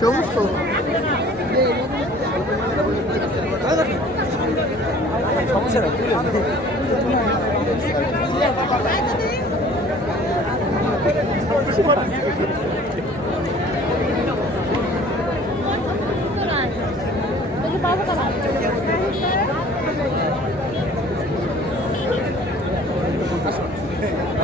সবুজ তো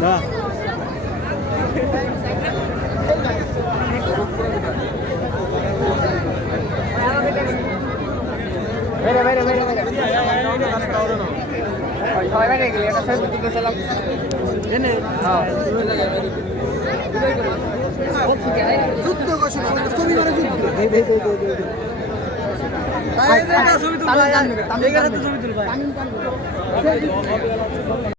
না বেরে বেরে বেরে বেরে সবাই বেরে গেলি একটা ছবি তুলতে চলাম হ্যাঁ যুদ্ধ করছি ছবি মানে যুদ্ধ দে দে দে দে দে ছবি তুলবা ছবি তুলবা